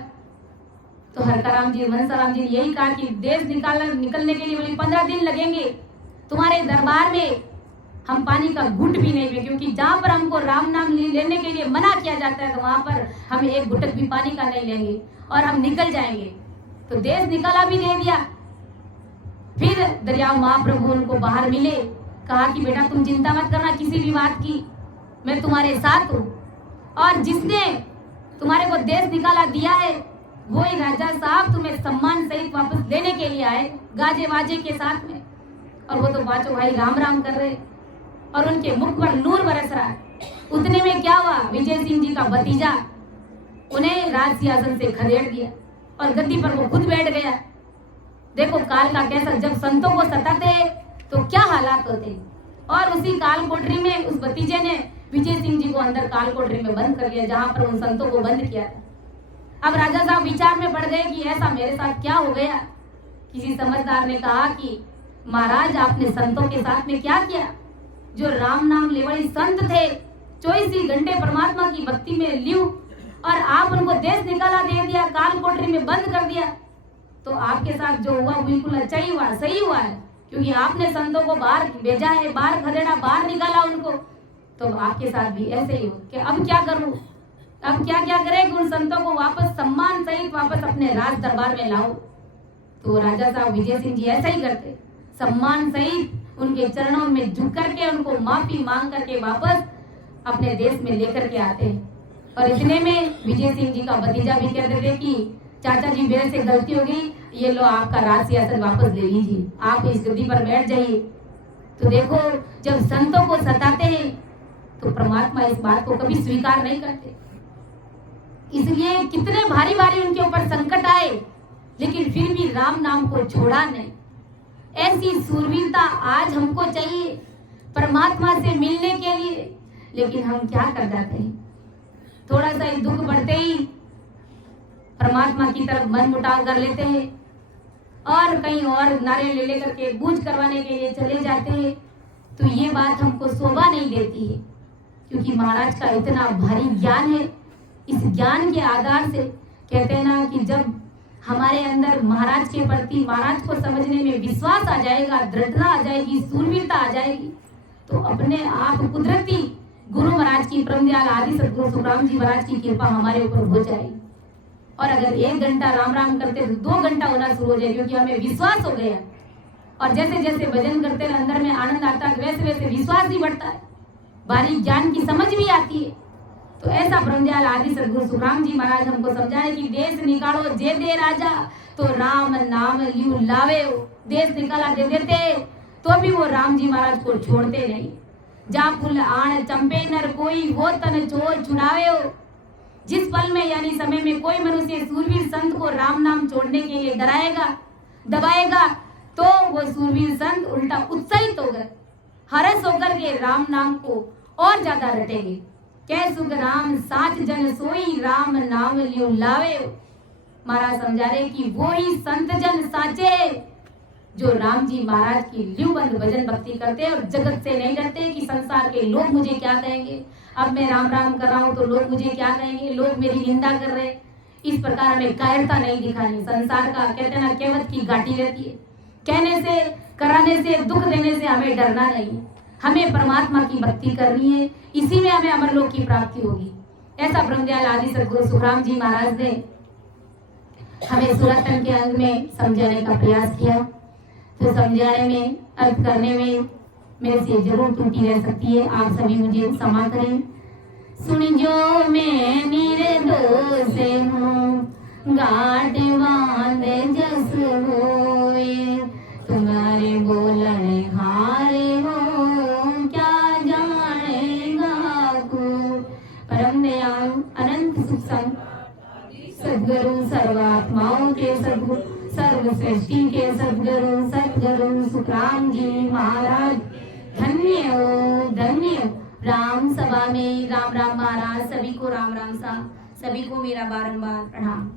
तो हरकाराम जी मनसाराम जी ने यही कहा कि देश निकलने के लिए बोले 15 दिन लगेंगे, तुम्हारे दरबार में हम पानी का घुट भी नहीं पिए, क्योंकि जहां पर हमको राम नाम लेने के लिए मना किया जाता है तो वहां पर हम एक घुटक भी पानी का नहीं लेंगे और हम निकल जाएंगे। तो देश निकाला भी दे दिया। फिर दरियाव महाप्रभु उनको बाहर मिले, कहा कि बेटा तुम चिंता मत करना किसी भी बात की, मैं तुम्हारे साथ हूँ। और जिसने तुम्हारे को देश निकाला दिया है वो ही राजा साहब तुम्हें सम्मान सहित वापस देने के लिए आए, गाजे वाजे के साथ में। और वो तो 5 भाई राम राम कर रहे और उनके मुख पर नूर बरस रहा है। उतने में क्या हुआ, विजय सिंह जी का भतीजा उन्हें राज सिंहासन से खदेड़ दिया और गद्दी पर वो खुद बैठ गया। देखो काल का कैसा, जब संतों को सताते तो क्या हालात होते। और उसी काल कोठरी में उस भतीजे ने विजय सिंह जी को अंदर काल कोठरी में बंद कर दिया, जहां पर उन संतों को बंद किया था। अब राजा साहब विचार में पड़ गए कि ऐसा मेरे साथ क्या हो गया। किसी समझदार ने कहा कि महाराज आपने संतों के साथ में क्या किया, जो राम नाम लेवड़ी संत थे, 24 घंटे परमात्मा की भक्ति में लियू, और आप उनको देश निकाला दे दिया, काल कोठरी में बंद कर दिया। तो आपके साथ जो हुआ बिल्कुल अच्छा ही हुआ, सही हुआ है, क्योंकि आपने संतों को बाहर भेजा है, बाहर खदेड़ा, बाहर निकाला उनको। तो आपके साथ भी ऐसे ही हो कि अब क्या करूं, अब क्या क्या करें कि उन संतों को वापस सम्मान सहित वापस अपने राज दरबार में लाओ। तो राजा साहब विजय सिंह जी ऐसा ही करते, सम्मान सहित उनके चरणों में झुक करके उनको माफी मांग करके वापस अपने देश में लेकर के आते हैं। और इतने में विजय सिंह जी का भतीजा भी कहते थे कि चाचा जी मेरे से गलती हो गई, ये लो आपका राज सिंहासन वापस ले लीजिए, आप इस गद्दी पर बैठ जाइए। तो देखो जब संतों को सताते हैं तो परमात्मा इस बात को कभी स्वीकार नहीं करते। इसलिए कितने भारी भारी उनके ऊपर संकट आए, लेकिन फिर भी राम नाम को छोड़ा नहीं। ऐसी सूरवीरता आज हमको चाहिए परमात्मा से मिलने के लिए। लेकिन हम क्या कर जाते हैं, थोड़ा सा ही दुख बढ़ते ही परमात्मा की तरफ मन मुटाव कर लेते हैं और कहीं और नारे ले लेकर के बूझ करवाने के लिए चले जाते हैं। तो ये बात हमको शोभा नहीं देती है, क्योंकि महाराज का इतना भारी ज्ञान है। इस ज्ञान के आधार से कहते हैं ना कि जब हमारे अंदर महाराज के प्रति, महाराज को समझने में विश्वास आ जाएगा, दृढ़ता आ जाएगी, सूरवीरता आ जाएगी, तो अपने आप कुदरती गुरु महाराज की, परमदयाल आदि सदगुरु सुखराम जी महाराज की कृपा हमारे ऊपर हो जाएगी। और अगर 1 घंटा राम राम करते तो 2 घंटा होना शुरू हो जाए, क्योंकि हमें विश्वास हो गया। और जैसे जैसे भजन करते हैं अंदर में आनंद आता है, वैसे वैसे विश्वास भी बढ़ता है, बारीक ज्ञान की समझ भी आती है। तो ऐसा ब्रह्मदयाल आदि सदगुरु सुखराम जी महाराज हमको समझाए कि देश निकालो जे दे राजा, तो राम नाम लियो लावे। देश निकाला दे देते तो भी वो राम जी महाराज को छोड़ते नहीं। जा फुल आण चंपे नर कोई, वो तन चोर छुड़ावे। जिस पल में यानी समय में कोई मनुष्य सूरवीर संत को राम नाम छोड़ने के लिए डराएगा, दबाएगा, तो वो सूरवीर संत उल्टा उत्साहित होकर, हर्ष होकर के राम नाम को और ज्यादा रटेंगे। कै सुख राम साच जन सोई, राम नाम लियो लावे। महाराज समझा रहे कि वो ही संत जन साचे जो राम जी महाराज की ल्यूबंद भजन भक्ति करते हैं और जगत से नहीं डरते कि संसार के लोग मुझे क्या कहेंगे, अब मैं राम राम कर रहा हूं तो लोग मुझे क्या कहेंगे, लोग मेरी निंदा कर रहे। इस प्रकार हमें कायरता नहीं दिखानी। संसार का कहते ना केवट की घाटी रहती है, कहने से, कराने से, दुख देने से हमें डरना नहीं। हमें परमात्मा की भक्ति करनी है, इसी में हमें अमरलोक की प्राप्ति होगी। ऐसा ब्रह्मदयाल आदि सदगुरु सुखराम जी महाराज ने हमें सुरतन के अंग में समझाने का प्रयास किया। तो समझाने में, अर्थ करने में मेरे से जरूर त्रुटि रह सकती है, आप सभी मुझे क्षमा करें। सुन जो मैं निर्दोष हूँ, गाट बांध जस होए, तुम्हारे बोलने हारे हो, क्या जानेगा को। परम दयाल अनंत सुख संत सदगुरु, सर्वात्माओं के सदगुरु, सर्व सृष्टि के सदगुरु, सदगुरु सुखराम जी महाराज धन्य हो, धन्य हो। राम सभा में राम राम महाराज, सभी को राम राम सा, सभी को मेरा बारंबार प्रणाम।